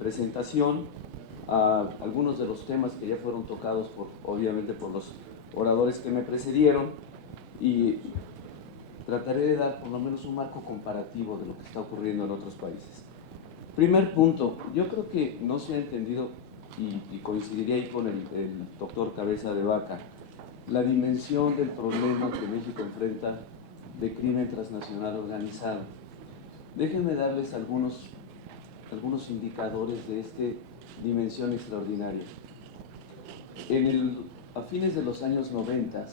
presentación a algunos de los temas que ya fueron tocados obviamente por los oradores que me precedieron, y trataré de dar por lo menos un marco comparativo de lo que está ocurriendo en otros países. Primer punto, yo creo que no se ha entendido, y coincidiría ahí con el doctor Cabeza de Vaca, la dimensión del problema que México enfrenta de crimen transnacional organizado. Déjenme darles algunos indicadores de esta dimensión extraordinaria. A fines de los años 90,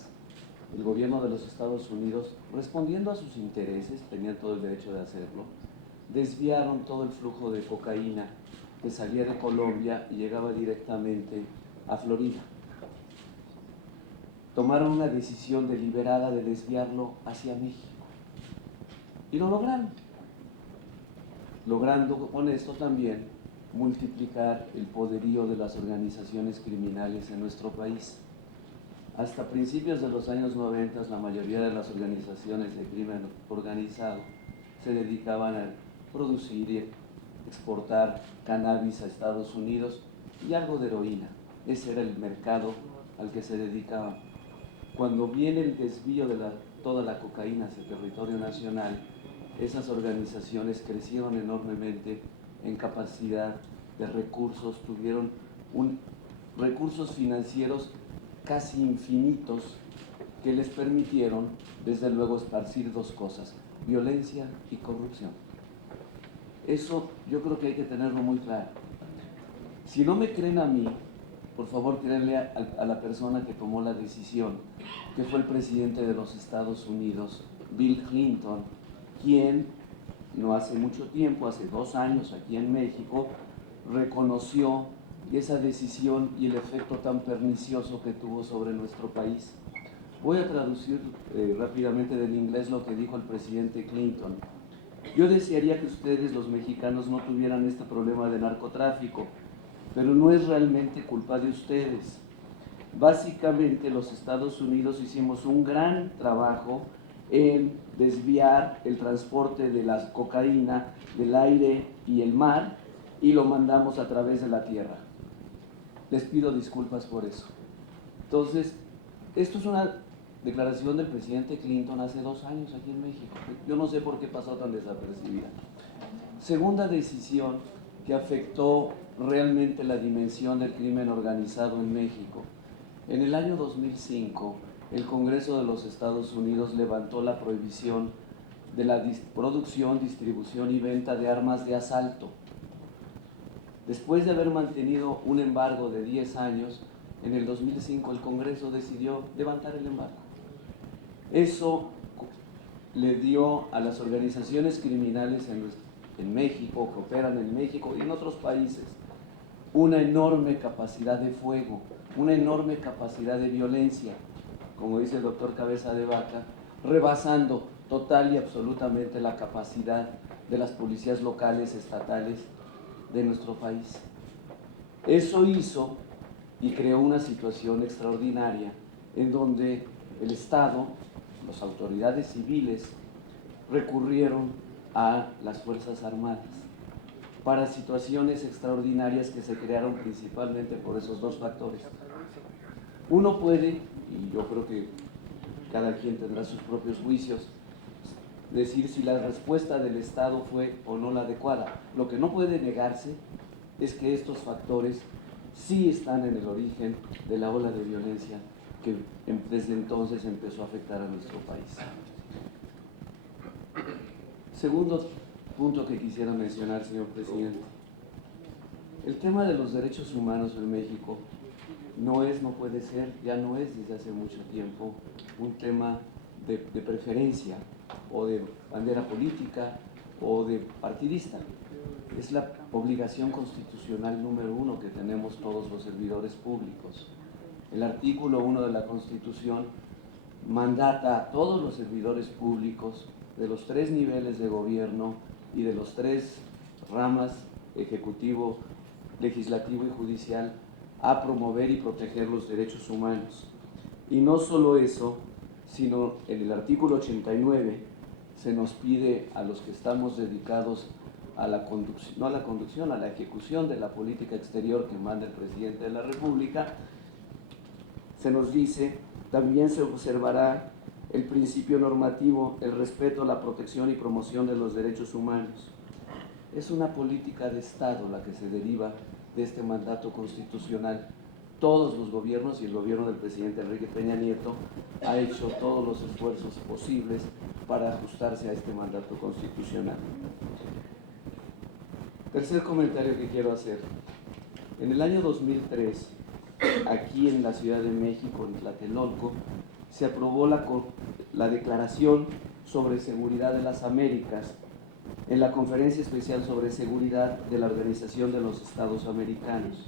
el gobierno de los Estados Unidos, respondiendo a sus intereses, tenían todo el derecho de hacerlo, desviaron todo el flujo de cocaína que salía de Colombia y llegaba directamente a Florida. Tomaron una decisión deliberada de desviarlo hacia México. Y lo lograron. Logrando con esto también multiplicar el poderío de las organizaciones criminales en nuestro país. Hasta principios de los años 90, la mayoría de las organizaciones de crimen organizado se dedicaban a producir y exportar cannabis a Estados Unidos y algo de heroína. Ese era el mercado al que se dedicaban. Cuando viene el desvío de toda la cocaína hacia el territorio nacional, esas organizaciones crecieron enormemente en capacidad de recursos, tuvieron recursos financieros casi infinitos que les permitieron, desde luego, esparcir dos cosas: violencia y corrupción. Eso yo creo que hay que tenerlo muy claro. Si no me creen a mí, por favor, créanle a la persona que tomó la decisión, que fue el presidente de los Estados Unidos, Bill Clinton, quien no hace mucho tiempo, hace 2 años aquí en México, reconoció esa decisión y el efecto tan pernicioso que tuvo sobre nuestro país. Voy a traducir rápidamente del inglés lo que dijo el presidente Clinton. Yo desearía que ustedes, los mexicanos, no tuvieran este problema de narcotráfico, pero no es realmente culpa de ustedes. Básicamente los Estados Unidos hicimos un gran trabajo en desviar el transporte de la cocaína del aire y el mar y lo mandamos a través de la tierra. Les pido disculpas por eso. Entonces, esto es una declaración del presidente Clinton hace 2 años aquí en México. Yo no sé por qué pasó tan desapercibida. Segunda decisión que afectó realmente la dimensión del crimen organizado en México. En el año 2005, el Congreso de los Estados Unidos levantó la prohibición de la producción, distribución y venta de armas de asalto. Después de haber mantenido un embargo de 10 años, en el 2005 el Congreso decidió levantar el embargo. Eso le dio a las organizaciones criminales en México, que operan en México y en otros países, una enorme capacidad de fuego, una enorme capacidad de violencia, como dice el doctor Cabeza de Vaca, rebasando total y absolutamente la capacidad de las policías locales, estatales de nuestro país. Eso hizo y creó una situación extraordinaria en donde el Estado, las autoridades civiles, recurrieron a las Fuerzas Armadas para situaciones extraordinarias que se crearon principalmente por esos 2 factores. Uno puede, y yo creo que cada quien tendrá sus propios juicios, decir si la respuesta del Estado fue o no la adecuada. Lo que no puede negarse es que estos factores sí están en el origen de la ola de violencia que desde entonces empezó a afectar a nuestro país. Segundo punto que quisiera mencionar, señor presidente. El tema de los derechos humanos en México no puede ser, ya no es desde hace mucho tiempo, un tema de preferencia o de bandera política o de partidista. Es la obligación constitucional número 1 que tenemos todos los servidores públicos. El artículo 1 de la Constitución mandata a todos los servidores públicos de los 3 niveles de gobierno y de los 3 ramas, ejecutivo, legislativo y judicial, a promover y proteger los derechos humanos. Y no solo eso, sino en el artículo 89 se nos pide a los que estamos dedicados a la conducción, no a la conducción, a la ejecución de la política exterior que manda el presidente de la República, se nos dice, también se observará el principio normativo, el respeto, la protección y promoción de los derechos humanos. Es una política de Estado la que se deriva de este mandato constitucional. Todos los gobiernos, y el gobierno del presidente Enrique Peña Nieto ha hecho todos los esfuerzos posibles para ajustarse a este mandato constitucional. Tercer comentario que quiero hacer. En el año 2003, aquí en la Ciudad de México, en Tlatelolco, se aprobó la Declaración sobre Seguridad de las Américas en la Conferencia Especial sobre Seguridad de la Organización de los Estados Americanos.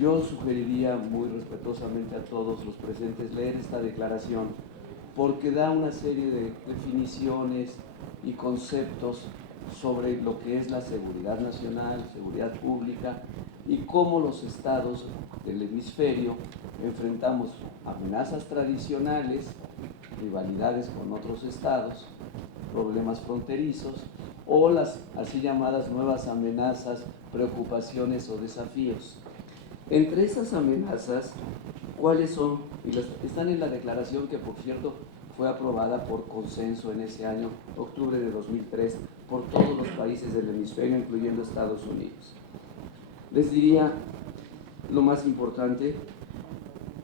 Yo sugeriría muy respetuosamente a todos los presentes leer esta declaración porque da una serie de definiciones y conceptos sobre lo que es la seguridad nacional, seguridad pública y cómo los estados del hemisferio enfrentamos amenazas tradicionales, rivalidades con otros estados, problemas fronterizos o las así llamadas nuevas amenazas, preocupaciones o desafíos. Entre esas amenazas, ¿cuáles son? Y están en la declaración que, por cierto, fue aprobada por consenso en ese año, octubre de 2003, por todos los países del hemisferio, incluyendo Estados Unidos. Les diría lo más importante: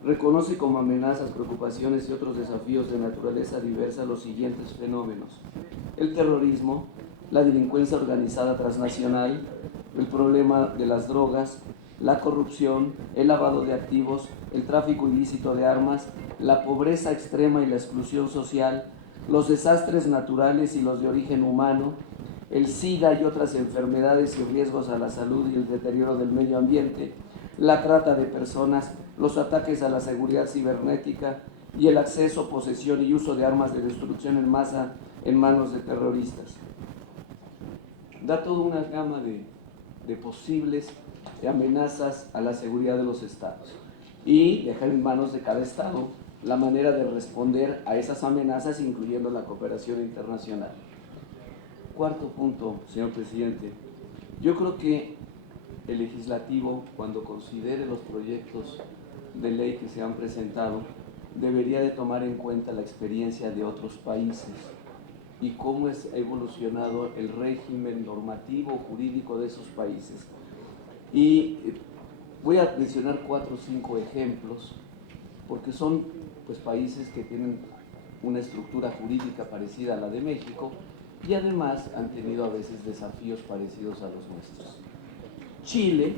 reconoce como amenazas, preocupaciones y otros desafíos de naturaleza diversa los siguientes fenómenos: el terrorismo, la delincuencia organizada transnacional, el problema de las drogas, la corrupción, el lavado de activos, el tráfico ilícito de armas, la pobreza extrema y la exclusión social, los desastres naturales y los de origen humano, el SIDA y otras enfermedades y riesgos a la salud y el deterioro del medio ambiente, la trata de personas, los ataques a la seguridad cibernética y el acceso, posesión y uso de armas de destrucción en masa en manos de terroristas. Da toda una gama de posibles amenazas a la seguridad de los estados y dejar en manos de cada estado la manera de responder a esas amenazas, incluyendo la cooperación internacional. Cuarto punto, señor presidente. Yo creo que el legislativo, cuando considere los proyectos de ley que se han presentado, debería de tomar en cuenta la experiencia de otros países y cómo ha evolucionado el régimen normativo jurídico de esos países. Y voy a mencionar 4 o 5 ejemplos, porque son pues, países que tienen una estructura jurídica parecida a la de México y además han tenido a veces desafíos parecidos a los nuestros. Chile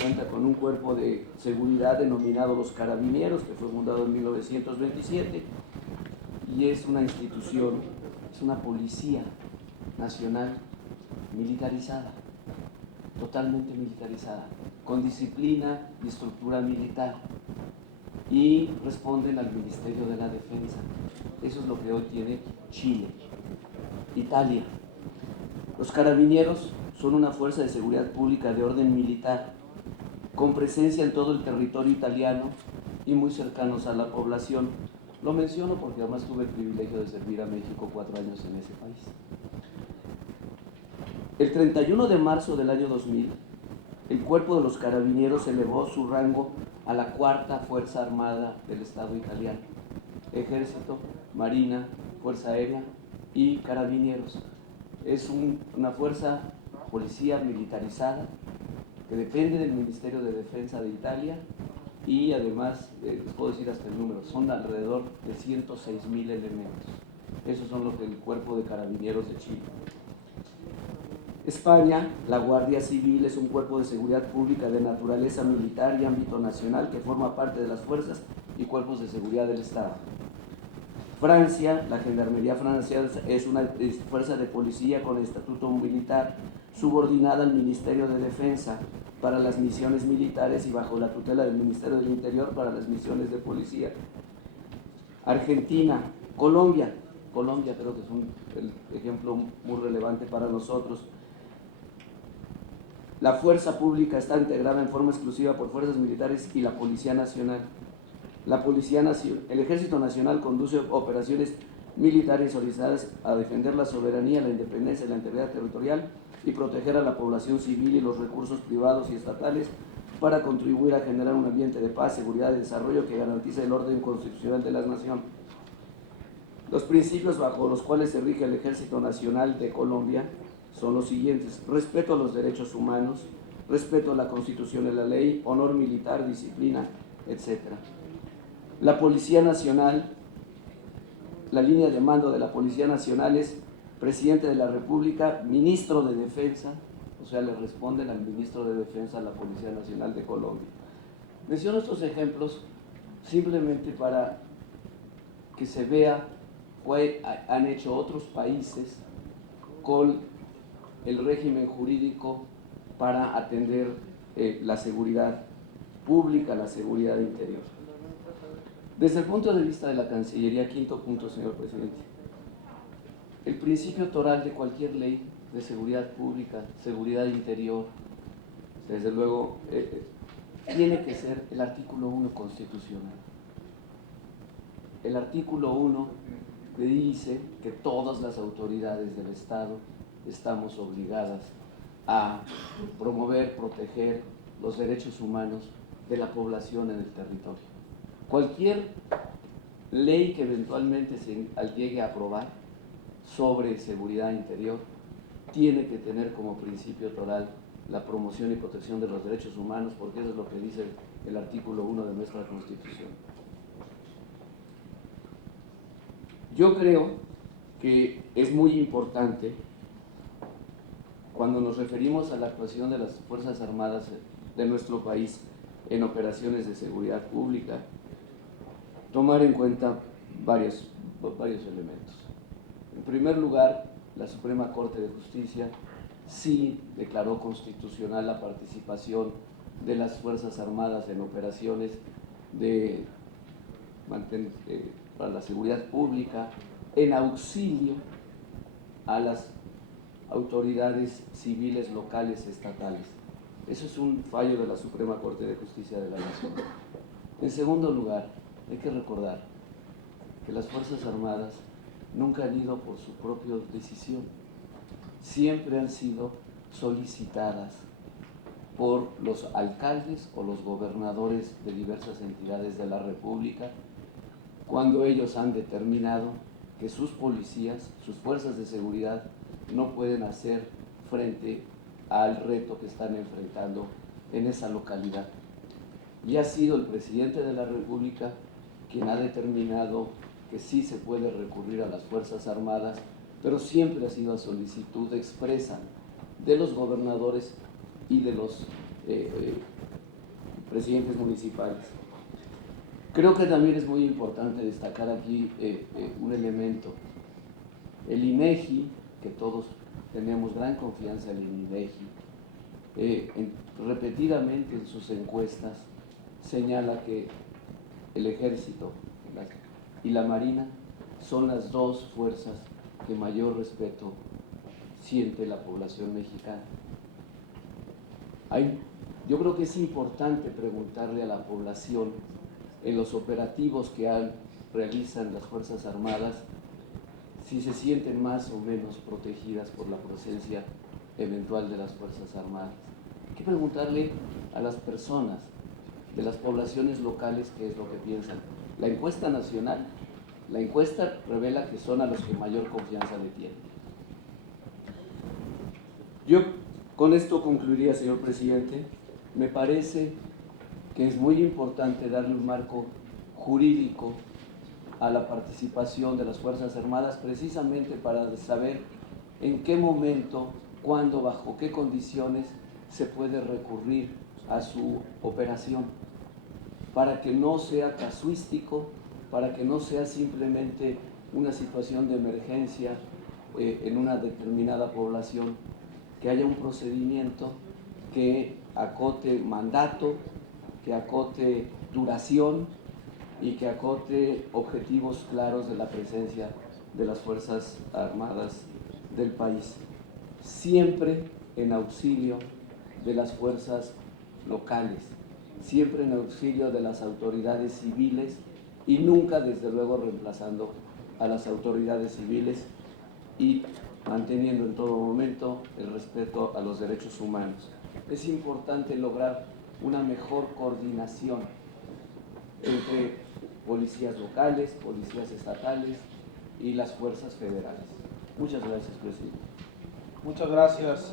cuenta con un cuerpo de seguridad denominado los Carabineros, que fue fundado en 1927 y es una institución, es una policía nacional militarizada, totalmente militarizada, con disciplina y estructura militar, y responden al Ministerio de la Defensa. Eso es lo que hoy tiene Chile. Italia. Los Carabineros son una fuerza de seguridad pública de orden militar, con presencia en todo el territorio italiano y muy cercanos a la población. Lo menciono porque además tuve el privilegio de servir a México 4 años en ese país. El 31 de marzo del año 2000, el cuerpo de los Carabineros elevó su rango a la 4ª Fuerza Armada del Estado italiano: Ejército, Marina, Fuerza Aérea y Carabineros. Es una fuerza policía militarizada que depende del Ministerio de Defensa de Italia y además, les puedo decir hasta el número, son alrededor de 106,000 elementos. Esos son los del Cuerpo de Carabineros de Chile. España, la Guardia Civil es un cuerpo de seguridad pública de naturaleza militar y ámbito nacional que forma parte de las fuerzas y cuerpos de seguridad del Estado. Francia, la Gendarmería francesa es una fuerza de policía con estatuto militar subordinada al Ministerio de Defensa para las misiones militares y bajo la tutela del Ministerio del Interior para las misiones de policía. Argentina, Colombia creo que es el ejemplo muy relevante para nosotros. La fuerza pública está integrada en forma exclusiva por fuerzas militares y la Policía Nacional. El Ejército Nacional conduce operaciones militares orientadas a defender la soberanía, la independencia y la integridad territorial y proteger a la población civil y los recursos privados y estatales para contribuir a generar un ambiente de paz, seguridad y desarrollo que garantice el orden constitucional de la nación. Los principios bajo los cuales se rige el Ejército Nacional de Colombia son los siguientes: respeto a los derechos humanos, respeto a la Constitución y la ley, honor militar, disciplina, etc. La Policía Nacional, la línea de mando de la Policía Nacional es Presidente de la República, Ministro de Defensa, o sea, le responden al Ministro de Defensa, a la Policía Nacional de Colombia. Menciono estos ejemplos simplemente para que se vea qué han hecho otros países con el régimen jurídico para atender la seguridad pública, la seguridad interior. Desde el punto de vista de la Cancillería, quinto punto, señor presidente, el principio toral de cualquier ley de seguridad pública, seguridad interior, desde luego, tiene que ser el artículo 1 constitucional. El artículo 1 dice que todas las autoridades del Estado estamos obligadas a promover, proteger los derechos humanos de la población en el territorio. Cualquier ley que eventualmente se llegue a aprobar sobre seguridad interior tiene que tener como principio toral la promoción y protección de los derechos humanos, porque eso es lo que dice el artículo 1 de nuestra Constitución. Yo creo que es muy importante, cuando nos referimos a la actuación de las Fuerzas Armadas de nuestro país en operaciones de seguridad pública, tomar en cuenta varios elementos. En primer lugar, la Suprema Corte de Justicia sí declaró constitucional la participación de las Fuerzas Armadas en operaciones para la seguridad pública, en auxilio a las autoridades civiles locales estatales. Eso es un fallo de la Suprema Corte de Justicia de la Nación. En segundo lugar, hay que recordar que las Fuerzas Armadas nunca han ido por su propia decisión, siempre han sido solicitadas por los alcaldes o los gobernadores de diversas entidades de la República, cuando ellos han determinado que sus policías, sus fuerzas de seguridad, no pueden hacer frente al reto que están enfrentando en esa localidad. Y ha sido el presidente de la República quien ha determinado que sí se puede recurrir a las Fuerzas Armadas, pero siempre ha sido a solicitud expresa de los gobernadores y de los presidentes municipales. Creo que también es muy importante destacar aquí un elemento. El INEGI, que todos tenemos gran confianza en el INEGI, repetidamente en sus encuestas señala que el Ejército y la Marina son las dos fuerzas que mayor respeto siente la población mexicana. Yo creo que es importante preguntarle a la población en los operativos que realizan las Fuerzas Armadas si se sienten más o menos protegidas por la presencia eventual de las Fuerzas Armadas. Hay que preguntarle a las personas de las poblaciones locales qué es lo que piensan. La encuesta nacional, la encuesta revela que son a los que mayor confianza le tienen. Yo con esto concluiría, señor presidente. Me parece que es muy importante darle un marco jurídico a la participación de las Fuerzas Armadas, precisamente para saber en qué momento, cuándo, bajo qué condiciones se puede recurrir a su operación, para que no sea casuístico, para que no sea simplemente una situación de emergencia en una determinada población, que haya un procedimiento que acote mandato, que acote duración y que acote objetivos claros de la presencia de las Fuerzas Armadas del país, siempre en auxilio de las fuerzas locales, siempre en auxilio de las autoridades civiles y nunca, desde luego, reemplazando a las autoridades civiles. Y manteniendo en todo momento el respeto a los derechos humanos. Es importante lograr una mejor coordinación entre policías locales, policías estatales y las fuerzas federales. Muchas gracias, presidente. Muchas gracias,